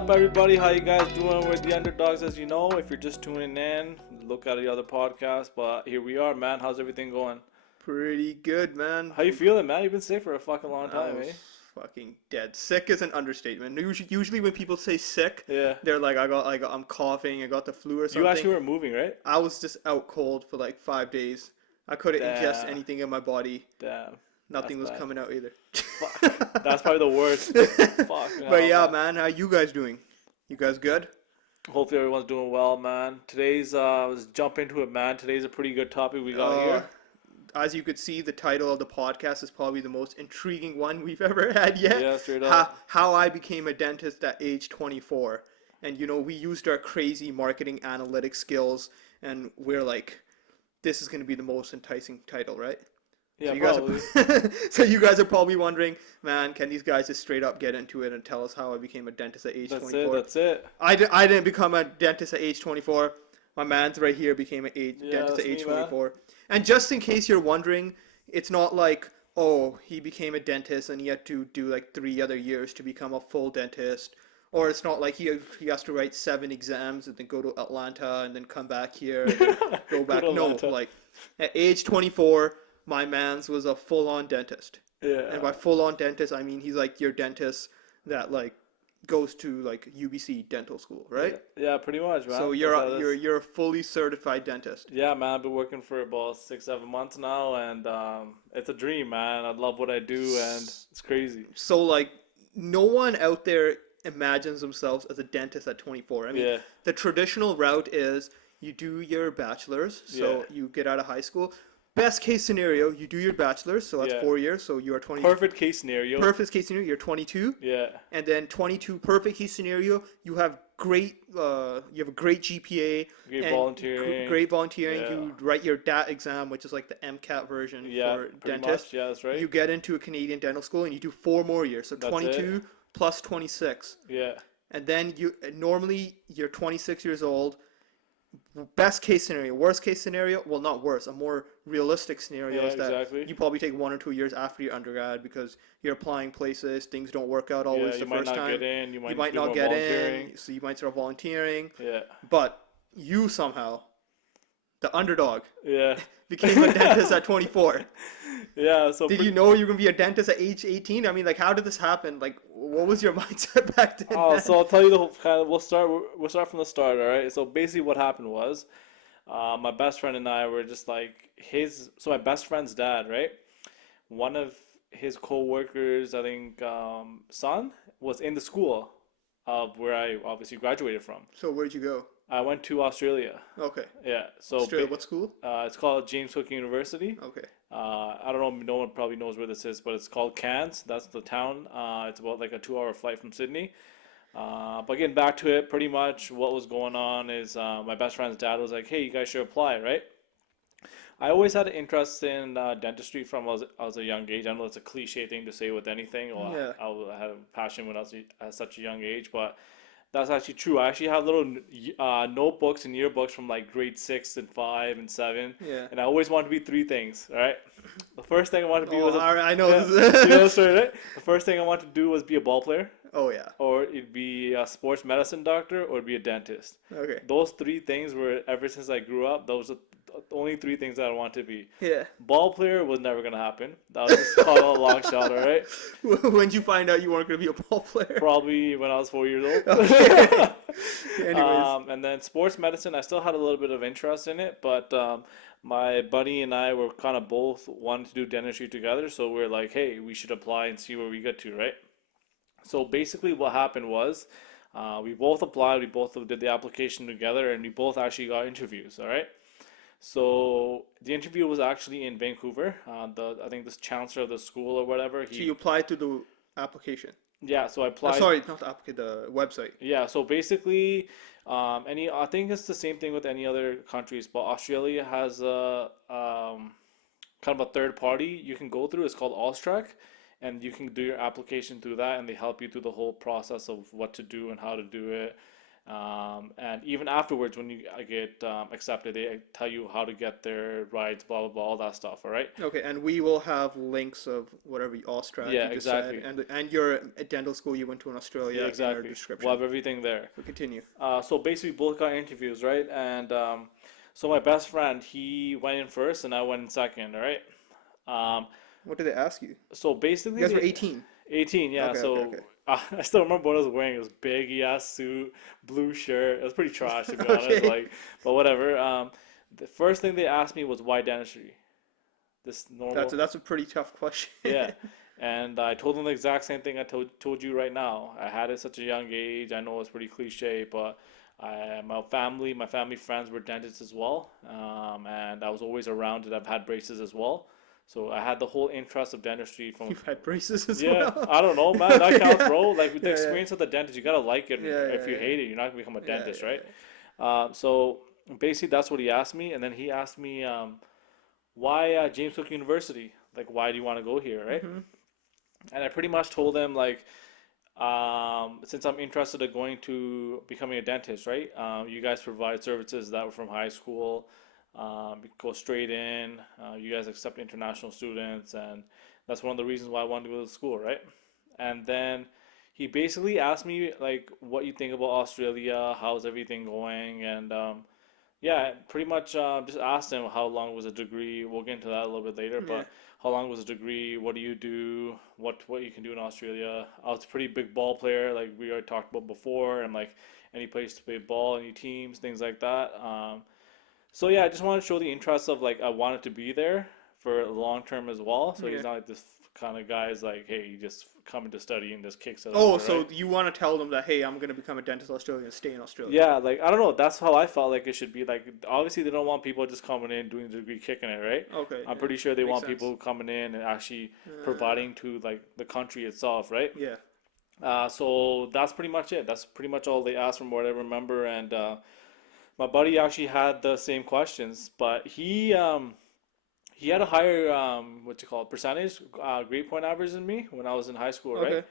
up, everybody? How you guys doing? We're the Underdogs, as you know. If you're just tuning in, look at the other podcast. But here we are, man. How's everything going? Pretty good, man. How you feeling, man? You've been sick for a fucking long I time, was eh? fucking dead. Sick is an understatement. Usually when people say sick, Yeah. they're like, I'm coughing, I got the flu or something. You actually were moving, right? I was just out cold for like 5 days. I couldn't ingest Damn. anything in my body. Damn. Nothing was bad. coming out either. Fuck. That's probably the worst. Fuck. But yeah, man, how you guys doing? You guys good? Hopefully everyone's doing well, man. Let's jump into it, man. Today's a pretty good topic we got here. As you could see, the title of the podcast is probably the most intriguing one we've ever had yet. Yeah, straight up. How I became a dentist at age 24. And, we used our crazy marketing analytics skills, and we're like, this is going to be the most enticing title, right? Yeah, so you guys are probably wondering, man, can these guys just straight up get into it and tell us how I became a dentist at age 24? That's it. I didn't become a dentist at age 24. My man's right here became a dentist at age 24. Man. And just in case you're wondering, it's not like, oh, he became a dentist and he had to do like 3 other years to become a full dentist. Or it's not like he has to write 7 exams and then go to Atlanta and then come back here and then go back. No, like at age 24, my man's was a full-on dentist. Yeah. And by full-on dentist, I mean he's like your dentist that like goes to like UBC dental school, right? Yeah, pretty much, man. So you're a fully certified dentist. Yeah, man. I've been working for about 6-7 months now, and it's a dream, man. I love what I do, and it's crazy. So like, no one out there imagines themselves as a dentist at 24. I mean, the traditional route is you do your bachelor's, so you get out of high school. Best case scenario, you do your bachelor's, so that's 4 years, so you are 20. Perfect case scenario. Perfect case scenario, you're 22. Yeah. And then 22, perfect case scenario, you have a great GPA. Great volunteering. Yeah. You write your DAT exam, which is like the MCAT version for dentist. Much. Yeah, that's right. You get into a Canadian dental school and you do 4 more years, so 22 plus 26. Yeah. And then normally you're 26 years old. Best case scenario, worst case scenario, well, not worse, a more realistic scenario is that you probably take 1 or 2 years after your undergrad because you're applying places, things don't work out always the first time. You might not get in, so you might start volunteering. Yeah. But you somehow, the underdog, became a dentist at 24. Yeah. So did you know you were gonna be a dentist at age 18? I mean, like, how did this happen? Like, what was your mindset back then? So I'll tell you the whole kind of. We'll start from the start. All right. So basically, what happened was, my best friend and I were just like So my best friend's dad, right? One of his co-workers, I think, son was in the school of where I obviously graduated from. So where'd you go? I went to Australia. Okay. Yeah. So Australia, what school? It's called James Cook University. Okay. I don't know. No one probably knows where this is, but it's called Cairns. That's the town. It's about like a 2-hour flight from Sydney. But getting back to it, pretty much what was going on is my best friend's dad was like, "Hey, you guys should apply, right?" I always had an interest in dentistry from I was a young age. I know it's a cliche thing to say with anything. Well, I had a passion when I was at such a young age, but that's actually true. I actually have little notebooks and yearbooks from like grade 6 and 5 and 7. Yeah. And I always wanted to be 3 things, right? The first thing I wanted to be was I know this. You know the story, right? The first thing I wanted to do was be a ball player. Oh, yeah. Or it'd be a sports medicine doctor, or it'd be a dentist. Okay. Those 3 things were, ever since I grew up, those are the only 3 things that I want to be. Yeah. Ball player was never going to happen. That was just called a long shot, all right? When did you find out you weren't going to be a ball player? Probably when I was 4 years old. Okay. Anyways. And then sports medicine, I still had a little bit of interest in it, but my buddy and I were kind of both wanting to do dentistry together, so we're like, hey, we should apply and see where we get to, right? So basically what happened was we both applied, we both did the application together, and we both actually got interviews, all right? So the interview was actually in Vancouver. I think this chancellor of the school or whatever. So you applied to the application? Yeah, so I applied. Sorry, not the application, the website. Yeah, so basically, I think it's the same thing with any other countries, but Australia has a kind of a third party you can go through. It's called Austrac, and you can do your application through that, and they help you through the whole process of what to do and how to do it. And even afterwards, when you get accepted, they tell you how to get there, rides, blah blah blah, all that stuff. All right. Okay, and we will have links of whatever Australia Yeah, you just said, exactly. and your dental school you went to in Yeah, Australia in our exactly. We'll description. have everything there. But continue. So basically, both got interviews, right? And so my best friend, he went in first, and I went in second. All right. Um, What did they ask you? so You basically, guys were the 18. 18, yeah. Okay, okay, So okay. I still remember what I was wearing. It was big ass suit, blue shirt. It was pretty trash to be honest. Okay. Like, but whatever. The first thing they asked me was why dentistry. This That's normal, that's a pretty tough question. yeah. And I told them the exact same thing I told you right now. I had it at such a young age. I know it's pretty cliche, but my family friends were dentists as well, and I was always around it. I've had braces as well, so I had the whole interest of dentistry from. You've had braces as Yeah, well. I don't know, man. That Okay, counts, yeah. bro. Like with the Yeah, yeah. experience of the dentist, you gotta like it. Yeah, If yeah, you yeah. hate it, you're not gonna become a Yeah, dentist, yeah, right? yeah. So basically, that's what he asked me, and then he asked me, why James Cook University? Like, why do you want to go here, right? Mm-hmm. And I pretty much told him like, since I'm interested in going to becoming a dentist, right? You guys provide services that were from high school, go straight in. You guys accept international students, and that's one of the reasons why I wanted to go to school, right? And then he basically asked me like, what you think about Australia, how's everything going, and yeah, pretty much just asked him how long was a degree. We'll get into that a little bit later, Yeah. but how long was a degree? What do you do? What you can do in Australia? I was a pretty big ball player, like we already talked about before, and like any place to play ball, any teams, things like that. So yeah, I just wanted to show the interest of like I wanted to be there for long term as well. So Yeah. he's not like this kind of guy is like, hey, you just coming to study and just kicks it out Oh, there, so right? you want to tell them that, hey, I'm gonna become a dentist in Australia and stay in Australia. Yeah, like I don't know. That's how I felt like it should be. Like obviously they don't want people just coming in doing the degree kicking it, right? Okay, I'm yeah. pretty sure they Makes want sense. people coming in and actually Uh, providing to like the country itself, right? yeah. So that's pretty much it. That's pretty much all they asked from what I remember. And my buddy actually had the same questions, but he had a higher what you call it, percentage grade point average than me when I was in high school, right? Okay.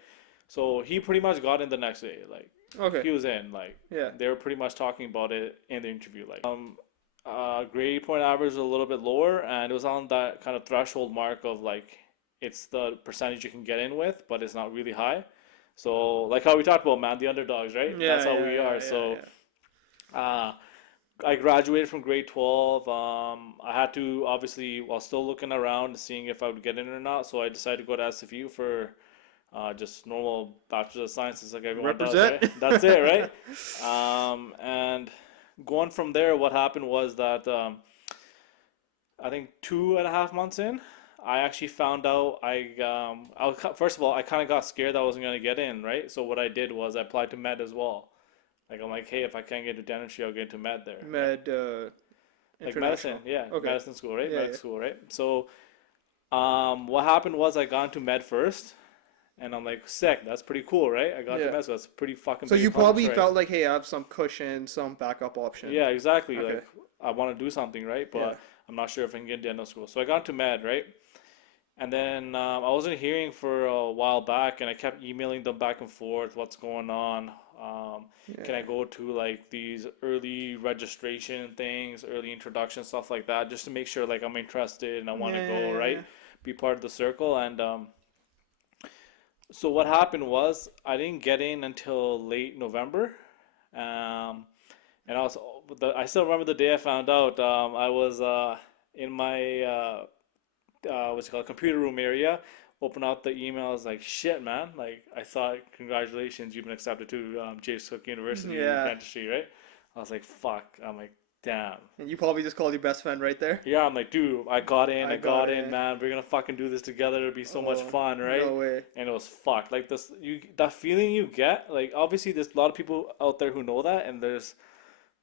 So he pretty much got in the next day. Like Okay. he was in. Like Yeah. they were pretty much talking about it in the interview. Like grade point average was a little bit lower, and it was on that kind of threshold mark of like it's the percentage you can get in with, but it's not really high. So like how we talked about, man, the underdogs, right? That's Yeah. how Yeah. we Yeah. are. Yeah. So Yeah. uh, I graduated from grade 12. I had to obviously, while still looking around, seeing if I would get in or not. So I decided to go to SFU for just normal Bachelor of Sciences like everyone does, Represent. right? That's it, right? And going from there, what happened was that I think 2.5 months in, I actually found out first of all, I kind of got scared that I wasn't going to get in, right? So what I did was I applied to med as well. Like I'm like, hey, if I can't get into dentistry, I'll get into med there. Med. Like medicine, International. yeah, Okay. medicine school, right? Yeah. Medical Yeah. school, right? So, what happened was I got into med first, and I'm like, sick, that's pretty cool, right? I got into Yeah. med school, that's a pretty fucking So big you probably accomplishment, right? felt like, hey, I have some cushion, some backup option. Yeah, exactly. Okay. Like, I want to do something, right? Yeah. But I'm not sure if I can get into dental school. So I got into med, right? And then I wasn't hearing for a while back, and I kept emailing them back and forth, what's going on? Can I Yeah. go to like these early registration things, early introduction stuff like that, just to make sure like I'm interested and I want to Yeah. Yeah. go, Yeah. right? Yeah. Be part of the circle. And so what happened was I didn't get in until late November. Um, and I still remember the day I found out. I was in my what's it called, computer room area, open out the email. I was like, shit, man. Like, I saw it. Congratulations, you've been accepted to James Cook University Yeah. Dentistry, right? I was like, fuck. I'm like, damn. And you probably just called your best friend right there. Yeah, I'm like, dude, I got in, I I got got in, in. man. We're gonna fucking do this together. It'll be so much Oh, fun, right? no way. And it was fucked. Like this, that feeling you get. Like, obviously, there's a lot of people out there who know that, and there's,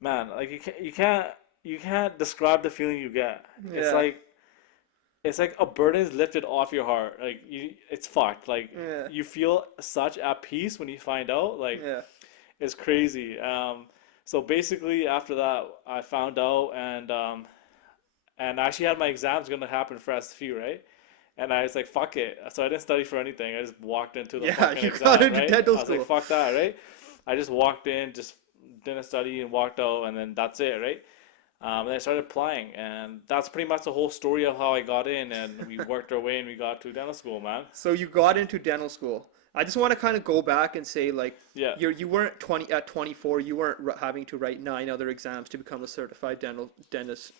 man, like you can't describe the feeling you get. It's Yeah. like it's like a burden is lifted off your heart. Like it's fucked. Like Yeah. you feel such at peace when you find out. Like Yeah. it's crazy. So basically after that, I found out, and I actually had my exams gonna happen for SFU, right? And I was like, fuck it. So I didn't study for anything. I just walked into the Yeah. fucking You got exam, into right? I dental was like, school. fuck that, right? I just walked in, just didn't study and walked out, and then that's it, right? And I started applying, and that's pretty much the whole story of how I got in, and we worked our way and we got to dental school, man. So you got into dental school. I just want to kind of go back and say like Yeah, you weren't 20 at 24. You weren't having to write 9 other exams to become a certified dentist.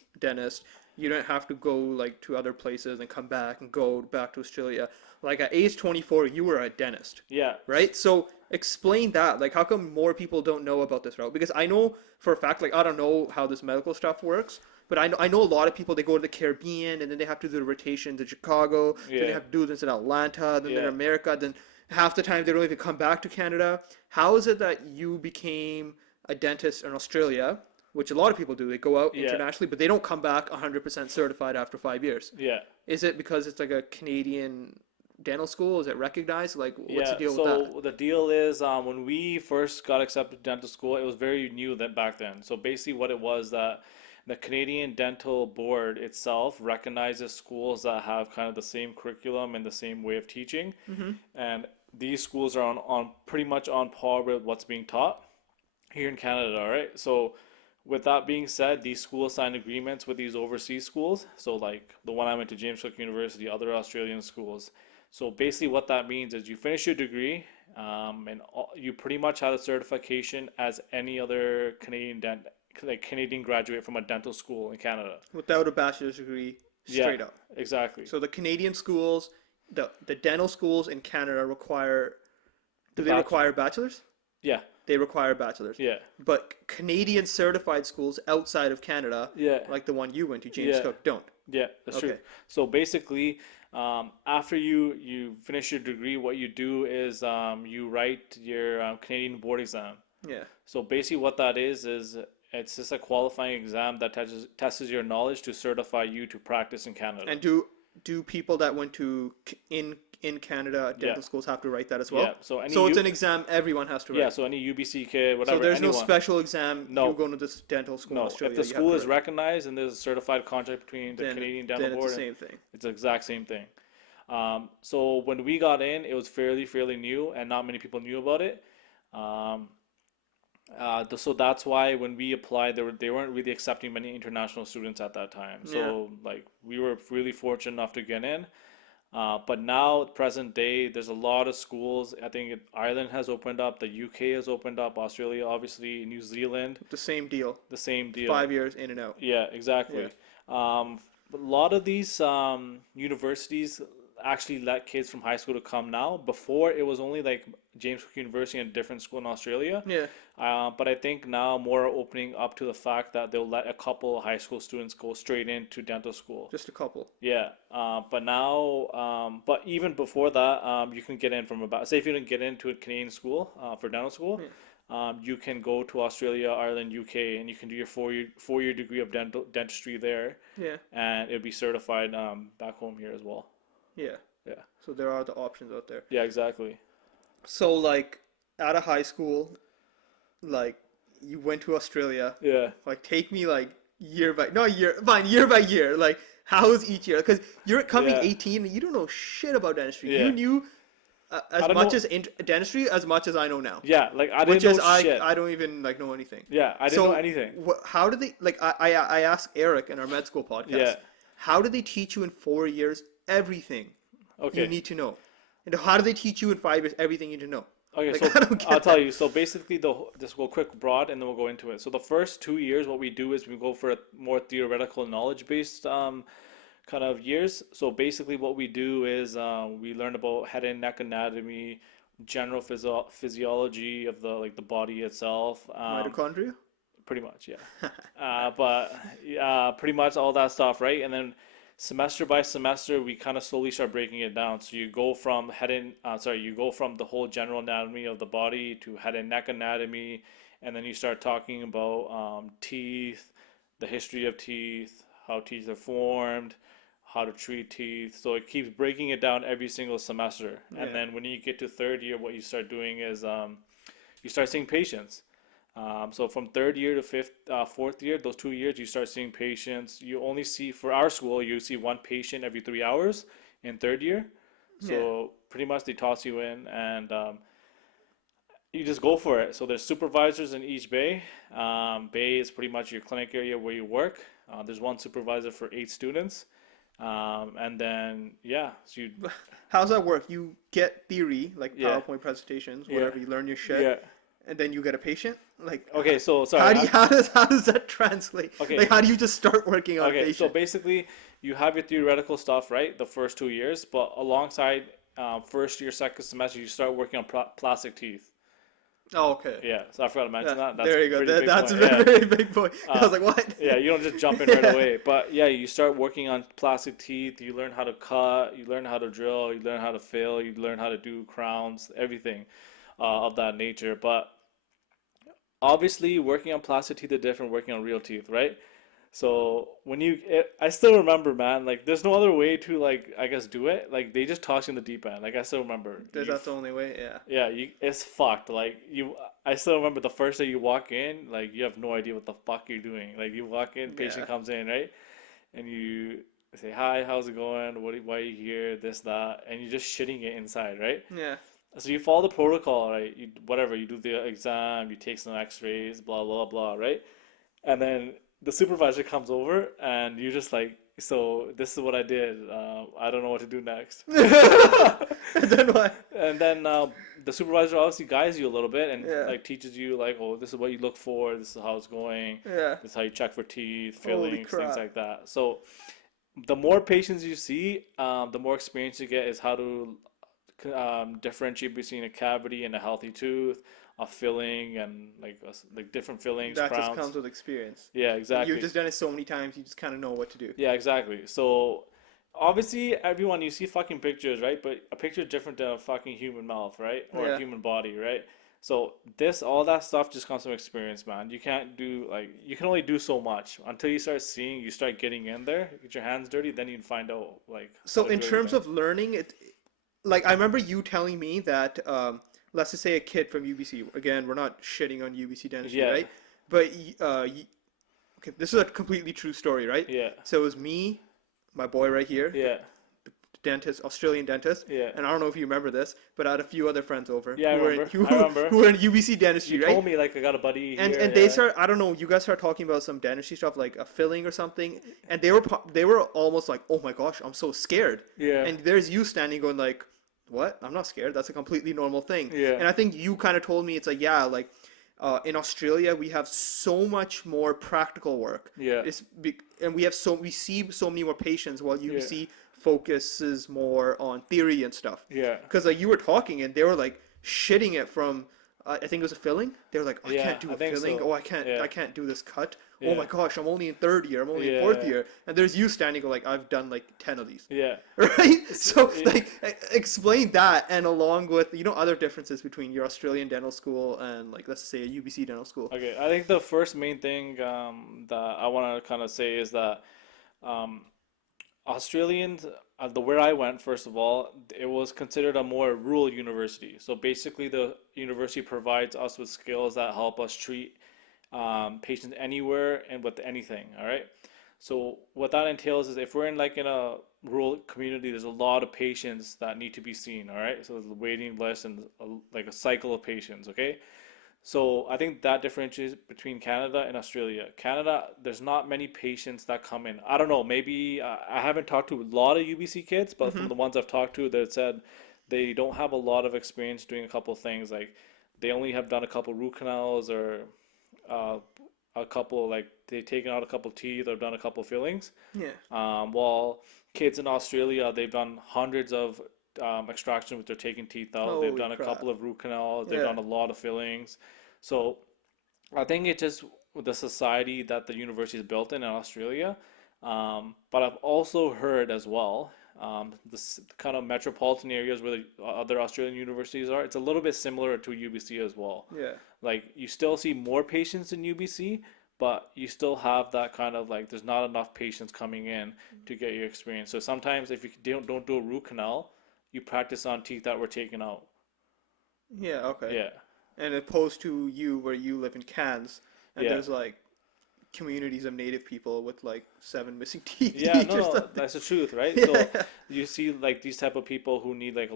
You didn't have to go like to other places and come back and go back to Australia. Like at age 24, you were a dentist, yeah, right? So explain that. Like, how come more people don't know about this route? Because I know for a fact, like, I don't know how this medical stuff works, but I know a lot of people, they go to the Caribbean and then they have to do the rotations in Chicago, then they yeah, have to do this in Atlanta, then they're yeah. in America, then half the time they don't even come back to Canada. How is it that you became a dentist in Australia, which a lot of people do? They go out Yeah, internationally, but they don't come back 100% certified after 5 years. yeah, Is it because it's like a Canadian dental school? Is it recognized? Like, what's the yeah. deal with that? So the deal is, when we first got accepted to dental school, it was very new then back then. So basically, what it was that the Canadian Dental Board itself recognizes schools that have kind of the same curriculum and the same way of teaching, Mm-hmm. and these schools are on pretty much on par with what's being taught here in Canada, all right? So with that being said, these schools sign agreements with these overseas schools. So like the one I went to, James Cook University, other Australian schools. So basically what that means is you finish your degree, and you pretty much have a certification as any other like Canadian graduate from a dental school in Canada. Without a bachelor's degree, Yeah, straight up. exactly. So the Canadian schools, the dental schools in Canada require, The do they batch. require bachelors? Yeah, They require bachelors. yeah, But Canadian certified schools outside of Canada, yeah, like the one you went to, James yeah. Cook, don't. Yeah, that's true. Okay. So basically, after you finish your degree, what you do is you write your Canadian board exam. Yeah. So basically, what that is it's just a qualifying exam that tests your knowledge to certify you to practice in Canada. And do people that went to in Canada Yeah, dental schools have to write that as yeah. well? So it's an exam everyone has to Yeah, write. so any UBC kid, So whatever, there's no anyone. special exam. You No, go to this dental school in no. If Australia, the you have school to is write. recognized and there's a certified contract between the Then Canadian Dental then it's Board, the and same thing. it's the exact same thing. So when we got in, it was fairly new, and not many people knew about it. Um, so that's why when we applied, they weren't really accepting many international students at that time. Yeah. So like we were really fortunate enough to get in. But now, present day, there's a lot of schools. I think Ireland has opened up, the UK has opened up, Australia, obviously, New Zealand, The same deal. the same deal. 5 years in and out. Yeah, exactly. Yeah. A lot of these universities actually let kids from high school to come now. Before, it was only like James Cook University and a different school in Australia. Yeah. But I think now more are opening up to the fact that they'll let a couple high school students go straight into dental school. Just a couple. Yeah, but now, but even before that, you can get in from about, say if you didn't get into a Canadian school for dental school, you can go to Australia, Ireland, UK, and you can do your four-year degree of dentistry there, Yeah. and it'll be certified back home here as well. Yeah. Yeah, So there are the options out there. yeah, exactly. So like out of high school, like you went to Australia. Yeah, Like take me like year by not year, fine, year by year. Like how is each year? Because you're coming yeah, 18 and you don't know shit about dentistry. yeah. You knew I as don't much know. as dentistry as much as I know now. Yeah, like I Which didn't is know shit. I don't even like know anything. Yeah, I didn't So know anything. how did they like I asked Eric in our med school podcast. Yeah. How did they teach you in 4 years everything you Okay. need to know? And how do they teach you in 5 years everything you need to know? Okay, Like, so I don't get I'll tell that. you. So basically, just go quick broad, and then we'll go into it. So the first 2 years, what we do is we go for a more theoretical, knowledge-based kind of years. So basically, what we do is we learn about head and neck anatomy, general physiology of the body itself. Mitochondria? Pretty much, yeah. But pretty much all that stuff, right? And then semester by semester, we kind of slowly start breaking it down. So you go from you go from the whole general anatomy of the body to head and neck anatomy, and then you start talking about teeth, the history of teeth, how teeth are formed, how to treat teeth. So it keeps breaking it down every single semester. And Yeah. then when you get to third year, what you start doing is you start seeing patients. So from third year to fourth year, those 2 years, you start seeing patients. You only see, for our school, you see one patient every 3 hours in third year. So Yeah. pretty much they toss you in, and You just go for it. So there's supervisors in each bay. Bay is pretty much your clinic area where you work. There's one supervisor for 8 students. And then yeah, so you How's that work? You get theory, like yeah, PowerPoint presentations, yeah, whatever, you learn your shit, yeah. and then you get a patient? Like, Okay, so how sorry. do you, how does that translate? Okay, Like, how do you just start working on a okay. So patient? basically, you have your theoretical stuff, right? The first 2 years, but alongside first year, second semester, you start working on plastic teeth. Oh, okay. Yeah, so I forgot to Yeah, mention that. That's there you a go. pretty big That's a point. very, Yeah. very big point. I was like, what? Yeah, you don't just jump in right Yeah. away. But yeah, you start working on plastic teeth, you learn how to cut, you learn how to drill, you learn how to fill, you learn how to do crowns, everything of that nature. But obviously, working on plastic teeth is different working on real teeth, right? So I still remember, man. Like, there's no other way to like, I guess, do it. Like, they just toss you in the deep end. Like, I still remember. That's the only way, yeah. Yeah, it's fucked. I still remember the first day you walk in, like, you have no idea what the fuck you're doing. Like, you walk in, Yeah. patient comes in, right? And you say, hi, how's it going? Why are you here? This, that. And you're just shitting it inside, right? Yeah. So you follow the protocol, right? You do the exam, you take some x-rays, blah, blah, blah, right? And then the supervisor comes over and you just like, so this is what I did. I don't know what to do next. And then what? And then the supervisor obviously guides you a little bit and Yeah. like teaches you like, oh, this is what you look for. This is how it's going. Yeah. This is how you check for teeth, Holy fillings, things crap. like that. So the more patients you see, the more experience you get is how to differentiate between a cavity and a healthy tooth, a filling and like different fillings, That just crowns. comes with experience. Yeah, You've exactly. just done it so many times, you just kind of know what to do. Yeah, exactly. So obviously everyone you see fucking pictures, right? But a picture is different than a fucking human mouth, right? Or a Yeah. human body, right? So this all that stuff just comes from experience, man. You can't do like you can only do so much until you start seeing, you start getting in there, get your hands dirty, then you can find out like how So to in do terms everything. of learning, it like I remember you telling me that let's just say a kid from UBC. Again, we're not shitting on UBC dentistry, Yeah, right? But okay, this is a completely true story, right? yeah, So it was me, my boy right here, yeah, dentist, Australian dentist, yeah. and I don't know if you remember this, but I had a few other friends over Yeah, I who were in, remember. I remember. who were in UBC You dentistry, right? told me like I got a buddy And here. and they start, I don't know, you guys start talking about some dentistry stuff like a filling or something, and they were almost like, oh my gosh, I'm so scared. Yeah, And there's you standing going like, what? I'm not scared. That's a completely normal thing. yeah, And I think you kind of told me it's like, yeah, like in Australia we have so much more practical work. yeah, And we see so many more patients while yeah, UBC focuses more on theory and stuff. yeah, Because like you were talking and they were like shitting it from I think it was a filling. They were like, I yeah. can't do I a think filling. so. Oh, Yeah, I can't do this cut. Oh yeah, my gosh, I'm only in third year. I'm only in fourth yeah, year. And there's you standing go like, I've done like 10 of these. yeah. Right? So It, like explain that and along with other differences between your Australian dental school and like let's say a UBC dental school. okay, I think the first main thing that I want to kind of say is that um, Australians, the where I went, first of all, it was considered a more rural university. So basically, the university provides us with skills that help us treat patients anywhere and with anything. All right. So what that entails is if we're in a rural community, there's a lot of patients that need to be seen. All right. So there's a waiting list and like a cycle of patients. Okay. So I think that differentiates between Canada and Australia. Canada, there's not many patients that come in. I don't know, maybe I haven't talked to a lot of UBC kids, but Mm-hmm. from the ones I've talked to, they said they don't have a lot of experience doing a couple of things. Like they only have done a couple root canals or uh, a couple like they've taken out a couple teeth or done a couple fillings. Yeah. While kids in Australia, they've done hundreds of extractions with their taking teeth out. They've Holy done a crap. couple of root canals. They've Yeah. done a lot of fillings. So I think it's just the society that the university is built in Australia. But I've also heard as well, this kind of metropolitan areas where the other Australian universities are, it's a little bit similar to UBC as well. Yeah. Like you still see more patients in UBC, but you still have that kind of like there's not enough patients coming in to get your experience. So sometimes if you don't do a root canal, you practice on teeth that were taken out. Yeah, okay. Yeah. And opposed to you where you live in Cairns and Yeah. there's like communities of native people with like 7 missing teeth Yeah, each no, or no, something. that's the truth, right? So Yeah. you see like these type of people who need like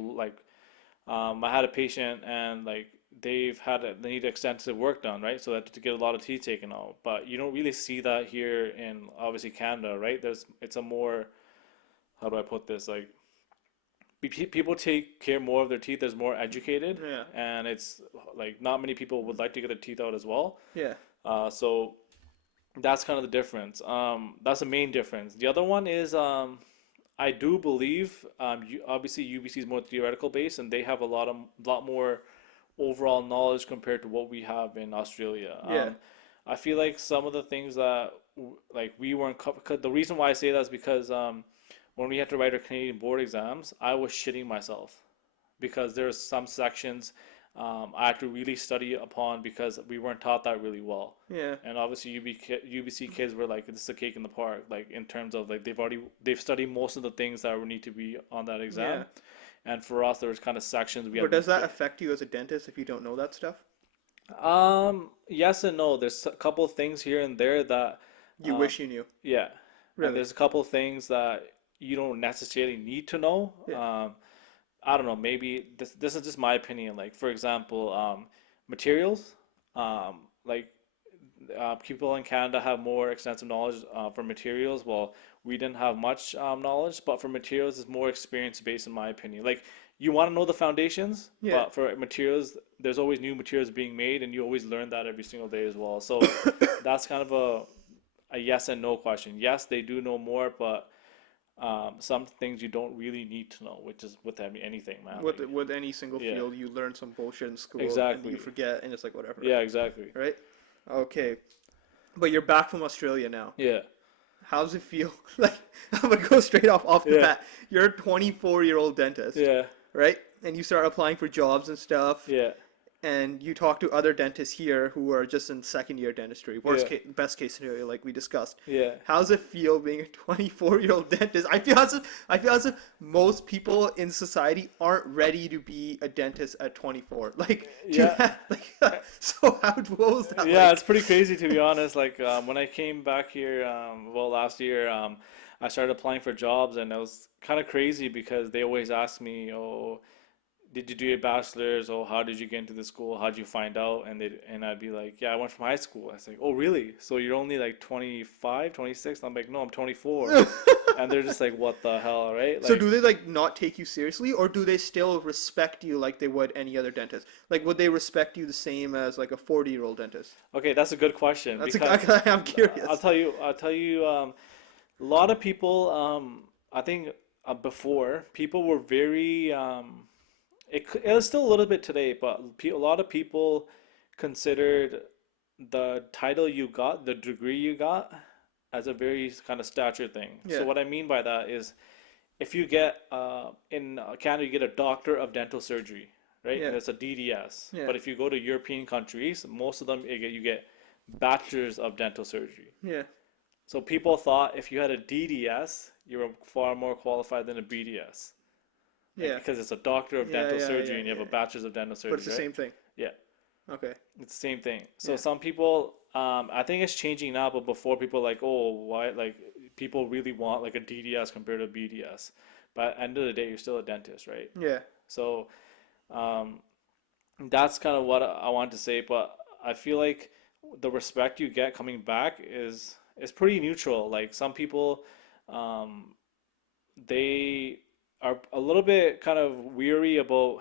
I had a patient and like they need extensive work done, right? So that to get a lot of teeth taken out. But you don't really see that here in obviously Canada, right? It's a more, how do I put this? Like people take care more of their teeth. There's more educated, Yeah. and it's like not many people would like to get their teeth out as well. Yeah. So that's kind of the difference. That's the main difference. The other one is I do believe obviously UBC is more theoretical based, and they have a lot more overall knowledge compared to what we have in Australia. Yeah. I feel like some of the things that like we weren't the reason why I say that is because when we had to write our Canadian board exams, I was shitting myself because there's some sections I had to really study upon because we weren't taught that really well. Yeah. And obviously UBC kids were like, this is a cake in the park, like in terms of like they've studied most of the things that would need to be on that exam. Yeah. And for us, there was kind of sections we But had. does that affect you as a dentist if you don't know that stuff? Yes and no. There's a couple of things here and there that, You uh, wish you knew. yeah, and Really? there's a couple of things that you don't necessarily need to know. Yeah. I don't know. Maybe this is just my opinion. Like for example, materials. Like people in Canada have more extensive knowledge for materials. Well, we didn't have much knowledge, but for materials, it's more experience based, in my opinion. Like you want to know the foundations, Yeah. but for materials, there's always new materials being made, and you always learn that every single day as well. So that's kind of a yes and no question. Yes, they do know more, but some things you don't really need to know, which is with anything, man. With Like, with any single yeah, field, you learn some bullshit in school and you exactly. forget, and it's like whatever, Yeah, exactly. right? Okay, but you're back from Australia now. Yeah, How's it feel? Like I'm gonna go straight off the yeah, bat. You're a 24-year-old dentist, yeah, right? And you start applying for jobs and stuff, yeah, and you talk to other dentists here who are just in second year dentistry. Worst yeah, case, best case scenario, like we discussed. yeah. How's it feel being a 24-year-old dentist? I feel as if most people in society aren't ready to be a dentist at 24. Like, Yeah. so what was that Yeah, like? it's pretty crazy to be honest. Like when I came back here, well, last year, I started applying for jobs, and it was kind of crazy because they always ask me, "Oh, did you do your bachelor's? Oh, how did you get into the school? How did you find out?" And I'd be like, "Yeah, I went from high school." I was like, "Oh, really? So you're only like 25, 26?" I'm like, "No, I'm 24." And they're just like, "What the hell, right?" So Like, do they like not take you seriously, or do they still respect you like they would any other dentist? Like, would they respect you the same as like a 40-year-old dentist? okay, that's a good question That's because I'm curious. I'll tell you, a lot of people, I think before people were very, it was still a little bit today, but a lot of people considered the title you got, the degree you got, as a very kind of stature thing. So Yeah, what I mean by that is, if you get in Canada, you get a doctor of dental surgery, right? yeah, And it's a DDS. yeah, But if you go to European countries, most of them you get bachelors of dental surgery. yeah, So people thought if you had a DDS, you were far more qualified than a BDS. Like yeah, because it's a doctor of yeah, dental yeah, surgery yeah, and you have yeah. a bachelor's of dental But it's surgery, the right? same thing. Yeah, Okay. it's the same thing. So Yeah. some people, I think it's changing now, but before people like, oh, why? Like people really want like a DDS compared to a BDS. But at the end of the day, you're still a dentist, right? Yeah. So um, that's kind of what I want to say. But I feel like the respect you get coming back is pretty neutral. Like some people, um, they are a little bit kind of weary about,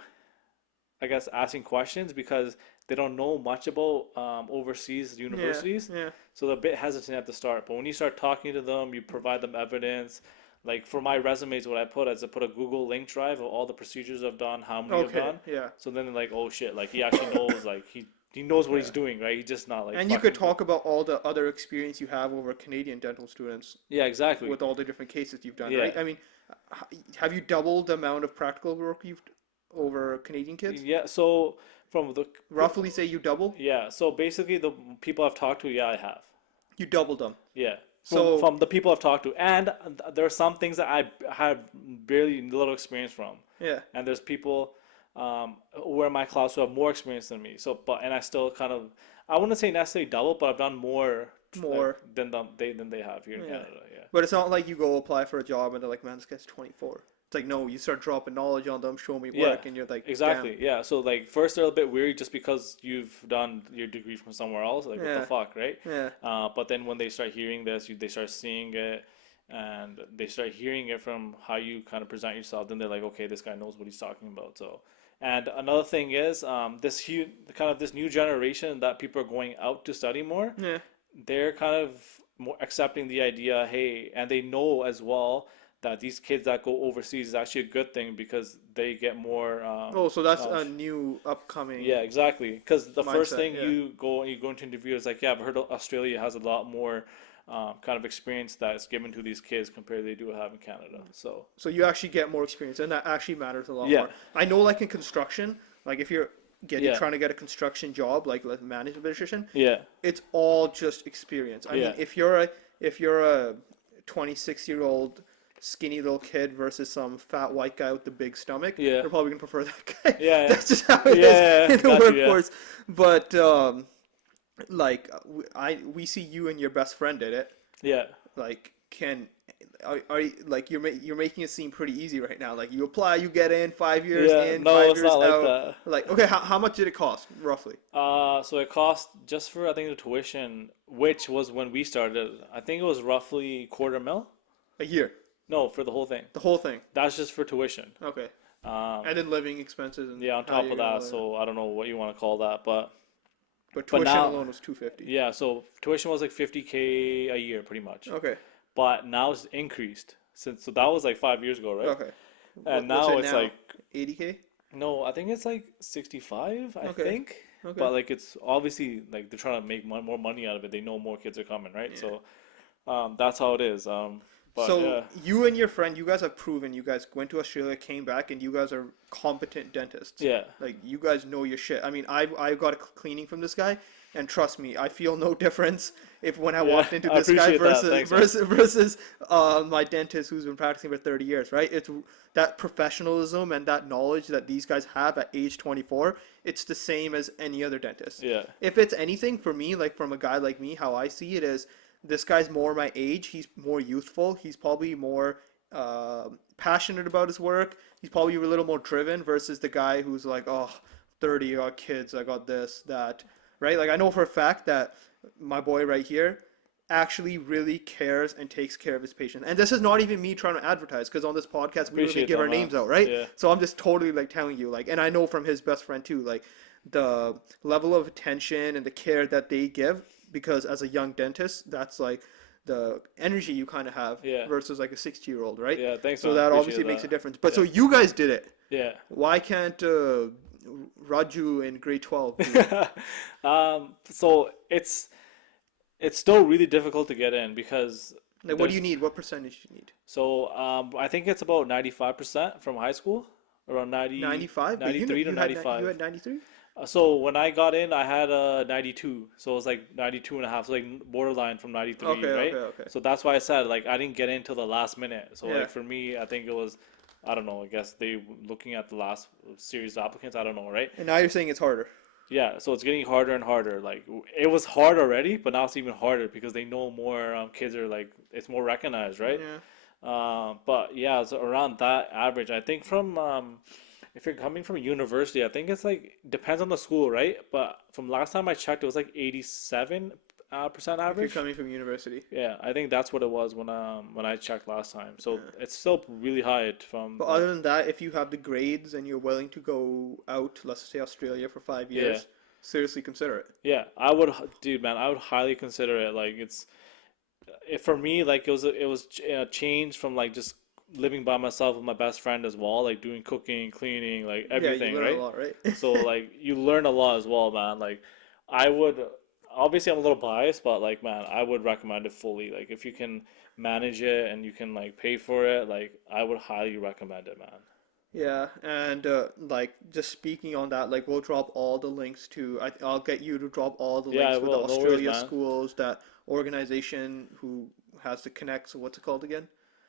I guess, asking questions because they don't know much about overseas Yeah. universities. Yeah. So they're a bit hesitant at the start. But when you start talking to them, you provide them evidence. Like for my resumes, what I put is I put a Google link drive of all the procedures I've done, how many I've Okay. done. Yeah. So then they're like, oh shit, like he actually knows, like he knows what he's Yeah. doing, right? He's just not like And you could fucking. talk about all the other experience you have over Canadian dental students Yeah, exactly. with all the different cases you've done, Yeah. right? I mean, have you doubled the amount of practical work you've over Canadian kids? Yeah. So from the Roughly say you double? yeah. So basically, the people I've talked to, yeah, I have. You doubled them. Yeah, So, from the people I've talked to, and there are some things that I have barely little experience from, yeah. and there's people who are in my class who have more experience than me. So, but and I still kind of, I wouldn't say necessarily double, but I've done more like, More. than they have here in Yeah. Canada. Yeah. But it's not like you go apply for a job and they're like, man, this guy's 24. It's like, no, you start dropping knowledge on them, show me Yeah, work, and you're like, exactly. Yeah. So like first they're a bit weary just because you've done your degree from somewhere else. Like what the damn, fuck, right? yeah, yeah. But then when they start hearing this, they start seeing it, and they start hearing it from how you kind of present yourself. Then they're like, okay, this guy knows what he's talking about. So, and another thing is, this huge kind of this new generation that people are going out to study more. Yeah. They're kind of more accepting the idea, hey, and they know as well that these kids that go overseas is actually a good thing because they get more Oh, so that's a knowledge. new upcoming Yeah, exactly. Because the first mindset. thing Yeah. you go into interview is like, yeah, I've heard Australia has a lot more kind of experience that is given to these kids compared to they do have in Canada. So So you actually get more experience, and that actually matters a lot yeah, more. I know, like in construction, like if you're getting yeah, trying to get a construction job, like management position, yeah, it's all just experience. I mean, yeah, if you're a 26-year-old skinny little kid versus some fat white guy with the big stomach, yeah, you're probably gonna prefer that guy. yeah, yeah, That's just how it yeah, is yeah, yeah. in the Got you, yeah, workforce. But like we see you and your best friend did it. yeah. Like, like you're making it seem pretty easy right now. Like you apply, you get in, 5 years Yeah, in, no, five it's years not like out. that. Like, okay, how much did it cost roughly So it cost just for I think the tuition, which was when we started. I think it was roughly quarter mil. a year? No, for the whole thing. The whole thing. That's just for tuition. Okay, Um, and then living expenses and yeah, on how top you're of gonna that, live. so I don't know what you want to call that, but But but tuition now, alone was 250. yeah, so tuition was like 50K a year pretty much. Okay, But now it's increased since so that was like 5 years ago, right? okay. And What's now it it's now? like 80K. no, I think it's like 65, I Okay, think. okay. But like it's obviously like they're trying to make more money out of it. They know more kids are coming, right? Yeah. So that's how it is. But So yeah, you and your friend, you guys have proven you guys went to Australia, came back, and you guys are competent dentists. yeah, Like you guys know your shit. I mean, I got a cleaning from this guy, and trust me, I feel no difference if when I yeah. walked into I this guy appreciate that. versus Thanks, man. my dentist who's been practicing for 30 years, right? It's that professionalism and that knowledge that these guys have at age 24. It's the same as any other dentist. Yeah, If it's anything for me, like from a guy like me, how I see it is this guy's more my age. He's more youthful. He's probably more passionate about his work. He's probably a little more driven versus the guy who's like, oh, 30, I got kids, I got this, that, right? Like I know for a fact that my boy right here actually really cares and takes care of his patients. And this is not even me trying to advertise because on this podcast we don't even appreciate give that, our man. names out, right? Yeah, So I'm just totally like telling you, like, and I know from his best friend too, like the level of attention and the care that they give because as a young dentist, that's like the energy you kind of have yeah, versus like a 60-year-old, right? yeah. Thanks, So man. that Appreciate obviously makes a that. difference. But so Yeah, you guys did it. yeah. Why can't Raju in grade 12 do it? So it's still really difficult to get in because Like, what do you there's need? What percentage do you need? so I think it's about 95% from high school, around 95? But 93 to you 95. had 93? So when I got in, I had a 92, so it was like 92 and a half, so like borderline from 93, Okay, right? okay, okay. So that's why I said like I didn't get in till the last minute. So Yeah. like for me, I think it was, I don't know, I guess they looking at the last series of applicants, I don't know, right? And now you're saying it's harder. Yeah, so it's getting harder and harder. Like it was hard already, but now it's even harder because they know more kids are like it's more recognized, right? Yeah. But yeah, so around that average, I think from if you're coming from a university, I think it's like depends on the school, right? But from last time I checked, it was like 87% If you're average. coming from university. Yeah, I think that's what it was when I checked last time. So Yeah. it's still really high from But like other than that, if you have the grades and you're willing to go out, let's say Australia for five yeah. years, seriously consider it. Yeah, I would, dude, man, I would highly consider it. Like it's for me, like it was a change from like just living by myself with my best friend as well, like doing cooking, cleaning, like Yeah, you everything, learn a right? lot, right? So like you learn a lot as well, man. Like I would obviously I'm a little biased, but like man, I would recommend it fully. Like if you can manage it and you can like pay for it, like I would highly recommend it, man. Yeah, and like just speaking on that, like we'll drop all the links to. I'll get you to drop all the Yeah, links I for the will. No worries, Australia man. schools, that organization who has to connect. So what's it called again?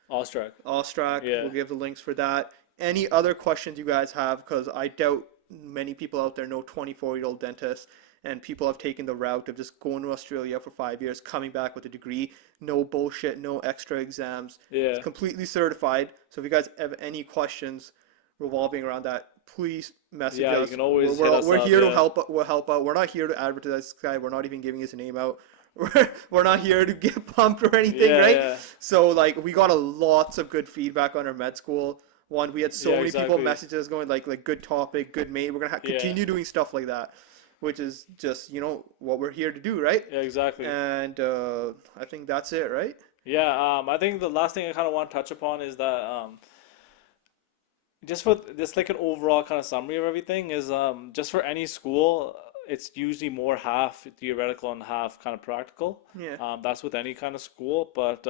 Awestruck. Austrac. Yeah. We'll give the links for that. Any other questions you guys have? Because I doubt many people out there know 24-year-old dentists. and people have taken the route of just going to Australia for 5 years, coming back with a degree, no bullshit, no extra exams. It's Yeah. completely certified. So if you guys have any questions revolving around that, please message Yeah, you us. can always hit us We're up. here to Yeah. help. We'll help out. We're not here to advertise this guy. We're not even giving his name out. We're not here to get pumped or anything, Yeah, right? yeah. So like we got a lots of good feedback on our med school one. We had so Yeah, many people exactly. message us going like good topic, good mate. We're gonna Yeah. continue doing stuff like that, which is just what we're here to do, right? Yeah, exactly. And I think that's it, right? Yeah, I think the last thing I kind of want to touch upon is that just for just like an overall kind of summary of everything is just for any school, it's usually more half theoretical and half kind of practical. Yeah, That's with any kind of school, but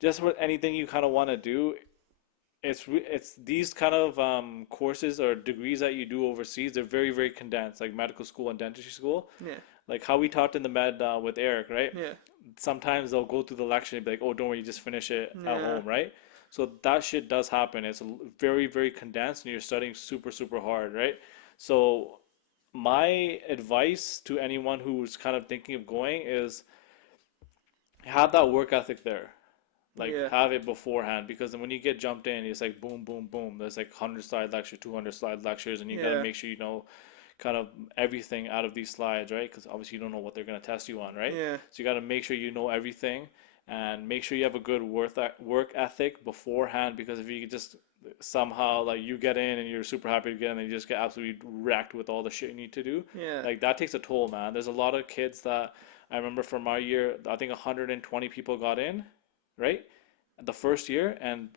just with anything you kind of want to do, it's these kind of courses or degrees that you do overseas. They're very very condensed, like medical school and dentistry school. yeah, Like how we talked in the med with Eric, right? yeah, Sometimes they'll go through the lecture and be like, "Oh, don't worry, just finish it at yeah. home," right? So that shit does happen. It's very, very condensed, and you're studying super, super hard, right? So my advice to anyone who's kind of thinking of going is have that work ethic there. Like Yeah, have it beforehand because then when you get jumped in, it's like boom, boom, boom. There's like 100 slide lecture, 200 slide lectures, and you gotta yeah, make sure you know kind of everything out of these slides, right? Because obviously you don't know what they're gonna test you on, right? yeah. So you gotta make sure you know everything and make sure you have a good work ethic beforehand. Because if you just somehow like you get in and you're super happy to get in, and you just get absolutely wrecked with all the shit you need to do, Yeah. like that takes a toll, man. There's a lot of kids that I remember from our year. I think 120 people got in, right? The first year, and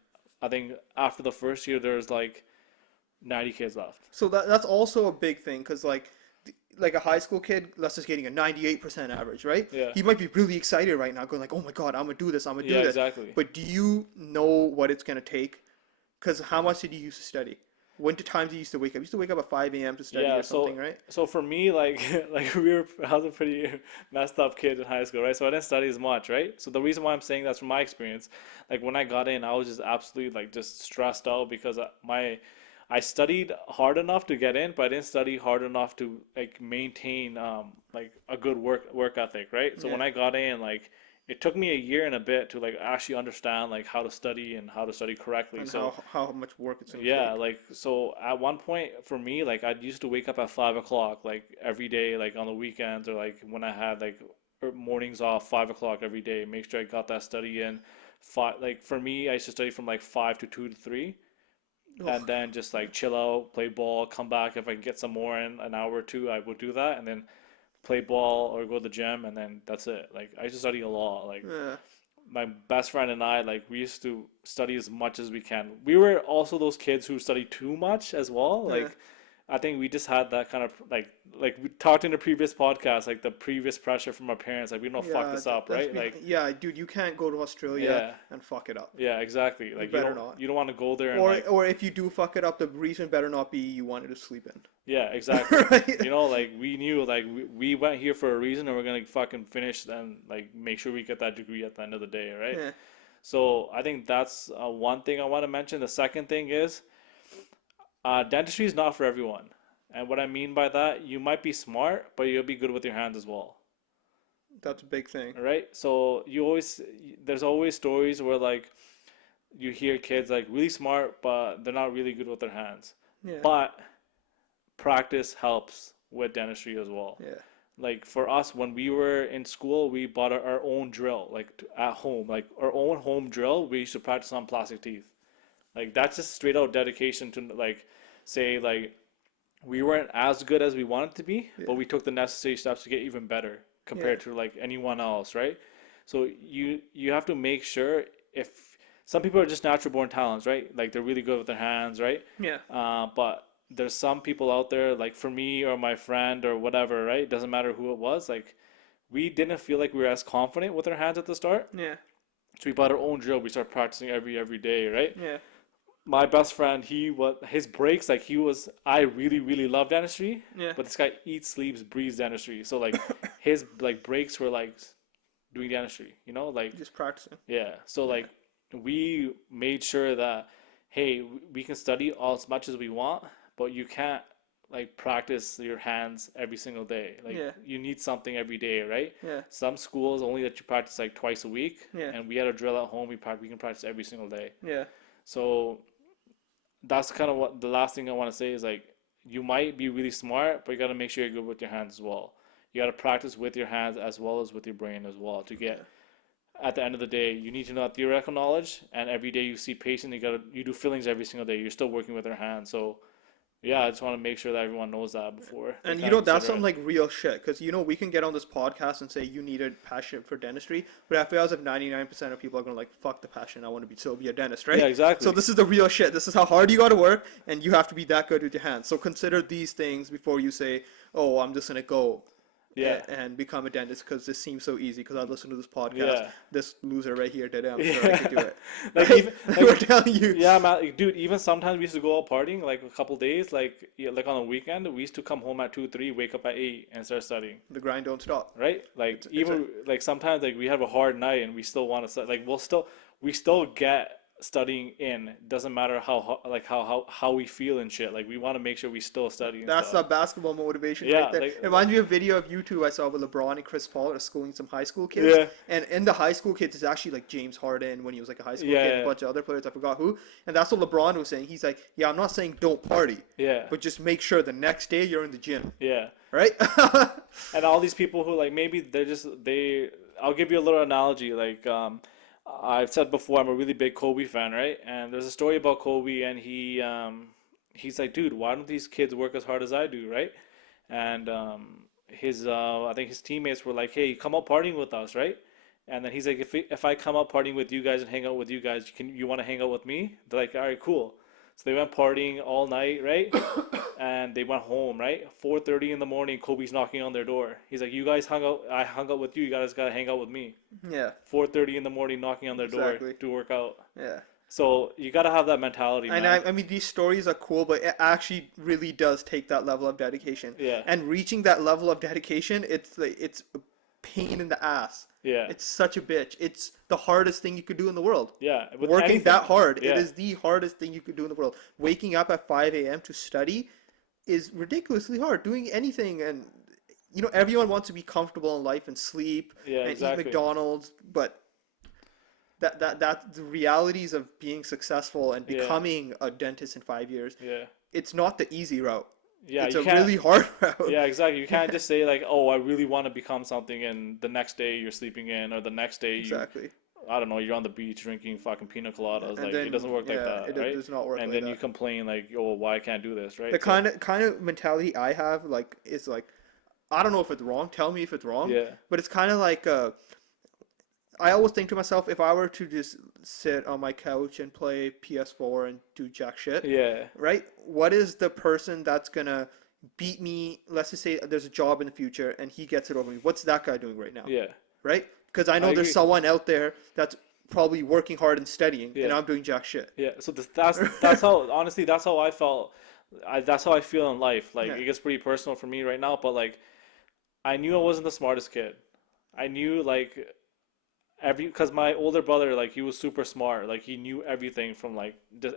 I think after the first year, there's like 90 kids left. So that's also a big thing because like a high school kid, let's just getting a 98% average, right? Yeah. He might be really excited right now, going like, "Oh my God, I'm gonna do this, I'm gonna Yeah, do this." exactly. But do you know what it's gonna take? Because how much did you used to study? Winter times you used to wake up. You used to wake up at 5 a.m. to study Yeah, or something, right? so for me, like like I was a pretty messed up kid in high school, right? So I didn't study as much, right? So the reason why I'm saying that's from my experience, like when I got in, I was just absolutely like just stressed out because I studied hard enough to get in, but I didn't study hard enough to like maintain like a good work ethic, right? So when Yeah. I got in, like it took me a year and a bit to like actually understand like how to study and how to study correctly. And So how much work it's gonna yeah, take. like so at one point for me, like I used to wake up at 5 o'clock like every day, like on the weekends or like when I had like mornings off, 5 o'clock every day. Make sure I got that study in. Five, like for me, I used to study from like 5 to 2 to 3, and Ugh. then just like chill out, play ball, come back if I can get some more in an hour or two, I would do that, and then play ball or go to the gym, and then that's it. Like I used to study a lot. Like Yeah. my best friend and I, like we used to study as much as we can. We were also those kids who study too much as well. Yeah. Like I think we just had that kind of like we talked in the previous podcast, like the previous pressure from our parents, like we don't fuck Yeah. this up, That's right? me. Like Yeah, dude, you can't go to Australia yeah, and fuck it up. yeah, exactly. You Like better not. you don't want to go there and Or like or if you do fuck it up, the reason better not be you wanted to sleep in. yeah, exactly. Right? You know, like we knew like we went here for a reason and we're gonna fucking finish and like make sure we get that degree at the end of the day, right? Yeah. So I think that's one thing I want to mention. The second thing is dentistry is not for everyone. And what I mean by that, you might be smart, but you'll be good with your hands as well. That's a big thing. All right? So there's always stories where like you hear kids like really smart, but they're not really good with their hands. Yeah. But practice helps with dentistry as well. Yeah. Like for us, when we were in school, we bought our own drill, like at home, like our own home drill. We used to practice on plastic teeth. Like that's just straight out dedication to like say like we weren't as good as we wanted to be, Yeah. but we took the necessary steps to get even better Yeah. compared to like anyone else, right? So you have to make sure if some people are just natural born talents, right? Like they're really good with their hands, right? Yeah. But there's some people out there, like for me or my friend or whatever, right? Doesn't matter who it was. Like we didn't feel like we were as confident with our hands at the start, Yeah. so we bought our own drill. We started practicing every day, right? Yeah. My best friend, his breaks like he was. I really love dentistry, Yeah. but this guy eats, sleeps, breathes dentistry. So like his like breaks were like doing dentistry, you know, like Just practicing. yeah. So Yeah. like we made sure that hey, we can study all as much as we want, but you can't like practice your hands every single day. Like Yeah. you need something every day, right? Yeah. Some schools only let you practice like twice a week, Yeah. and we had a drill at home. We can practice every single day. Yeah. So that's kind of what the last thing I want to say is like you might be really smart, but you got to make sure you're good with your hands as well. You got to practice with your hands as well as with your brain as well to Yeah. get at the end of the day, you need to know that theoretical knowledge, and every day you see patients, you do fillings every single day. You're still working with your hands, so yeah, I just want to make sure that everyone knows that before they And kind of that's consider some it. like real shit. Because we can get on this podcast and say you need a passion for dentistry, but I feel as if 99% of people are gonna like fuck the passion. I want to be a dentist, Yeah, right? So exactly. this is the real shit. This is how hard you got to work, and you have to be that good with your hands. So consider these things before you say, "Oh, I'm just gonna go Yeah, and become a dentist because this seems so easy because I listened to this podcast. yeah, This loser right here did it. I'm sure I could do yeah. it." Like Right? even We're like telling you yeah, man, like, dude. Even sometimes we used to go out partying like a couple days, like yeah, like on a weekend. We used to come home at 2, 3, wake up at 8, and start studying. the grind don't stop. Right? Like It's a even like sometimes like we have a hard night and we still want to study. Like we still get studying in. Doesn't matter how we feel and shit. Like we want to make sure we still study and That's stuff. the basketball motivation right Yeah, there. like It reminds me of a video of YouTube I saw with LeBron and Chris Paul are schooling some high school kids. yeah, And in the high school kids, it's actually like James Harden when he was like a high school kid, and a yeah, bunch of other players, I forgot who. And that's what LeBron was saying. He's like, yeah, I'm not saying don't party, yeah, but just make sure the next day you're in the gym, yeah. right? And all these people who like maybe they. I'll give you a little analogy. Like I've said before, I'm a really big Kobe fan, right? And there's a story about Kobe, and he's like, dude, why don't these kids work as hard as I do, right? And his I think his teammates were like, hey, come out partying with us, right? And then he's like, if I come out partying with you guys and hang out with you guys, you want to hang out with me? They're like, all right, cool. So they went partying all night, right? And they went home, right? 4:30 in the morning, Kobe's knocking on their door. He's like, you guys hung out, I hung out with you. You guys gotta hang out with me. Yeah, 4:30 in the morning, knocking on their door exactly. to work out. Yeah. So you gotta have that mentality, And man. I mean, these stories are cool, but it actually really does take that level of dedication. Yeah, And reaching that level of dedication, it's a pain in the ass. yeah, It's such a bitch. It's the hardest thing you could do in the world. yeah. With Working anything. that hard, it Yeah, is the hardest thing you could do in the world. Waking up at 5 a.m. to study is ridiculously hard. Doing anything, and everyone wants to be comfortable in life and sleep yeah, and eat exactly. McDonald's, but that the realities of being successful and Yeah, becoming a dentist in 5 years, yeah, it's not the easy route. yeah. It's You a can't. really hard route. Yeah, exactly. You can't just say like, "Oh, I really want to become something," and the next day you're sleeping in, or the next day Exactly. I don't know, you're on the beach drinking fucking pina coladas. And Like then it doesn't work like yeah, that, it right? does not work And like then you that. complain like, "Oh, why I can't do this," The right? So kind of mentality I have like is like, I don't know if it's wrong. Tell me if it's wrong. yeah, But it's kind of like I always think to myself, if I were to just sit on my couch and play PS4 and do jack shit, yeah, right? What is the person that's gonna beat me? Let's just say there's a job in the future and he gets it over me. What's that guy doing right now, yeah. right? Because I I know there's agree. someone out there that's probably working hard and studying, and Yeah, I'm doing jack shit. yeah. So that's how honestly that's how I felt. That's how I feel in life. Like Yeah, it gets pretty personal for me right now, but like I knew I wasn't the smartest kid. I knew like because my older brother like he was super smart. Like he knew everything from like just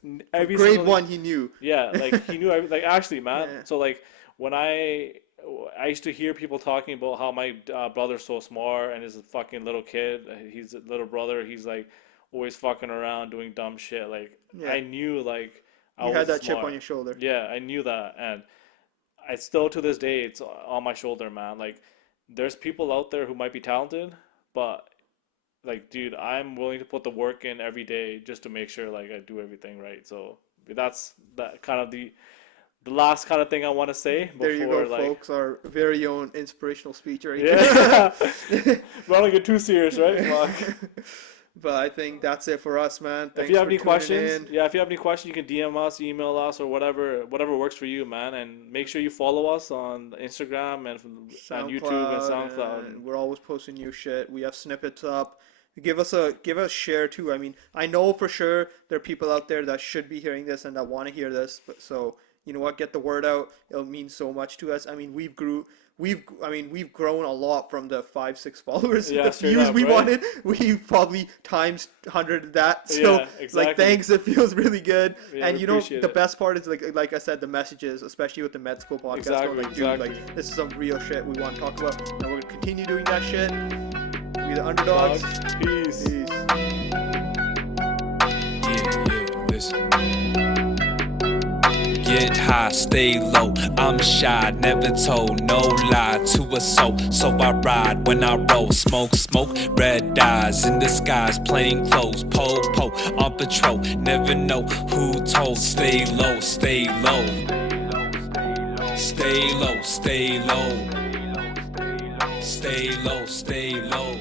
from every grade single. one he knew. Yeah, like he knew like actually, man. Yeah, So like when I used to hear people talking about how my brother's so smart and is a fucking little kid. He's a little brother. He's like always fucking around doing dumb shit. Like yeah. I knew like I You had was that chip on smart. your shoulder. Yeah, I knew that, and I still to this day it's on my shoulder, man. Like there's people out there who might be talented, but like dude, I'm willing to put the work in every day just to make sure like I do everything right. So that's that kind of the last kind of thing I want to say There you before go, like folks. Our very own inspirational speech right yeah. there. We don't get too serious, right? Fuck. But I think that's it for us, man. If you Thanks have for any tuning questions, in. yeah, if you have any questions, you can DM us, email us, or whatever works for you, man. And make sure you follow us on Instagram and on YouTube and SoundCloud, SoundCloud. and we're always posting new shit. We have snippets up. Give us share too. I mean, I know for sure there are people out there that should be hearing this and that want to hear this, but so you know what, get the word out. It'll mean so much to us. I mean, we've grown a lot from the 5-6 followers. Yeah, The straight views up, we right? wanted, we probably times 100 that. So Yeah, exactly. like, thanks. It feels really good. Yeah, And we you know, appreciate the it. best part is like I said, the messages, especially with the med school podcast. Exactly, Like, dude, exactly. like, this is some real shit we want to talk about, and we're gonna continue doing that shit. We the underdogs. Dogs, peace. Peace. Yeah, listen. Get high, stay low. I'm shy, never told no lie to a soul. So I ride when I roll, smoke, red eyes in the skies, plain clothes, po, on patrol. Never know who told. Stay low, stay low. Stay low, stay low. Stay low, stay low.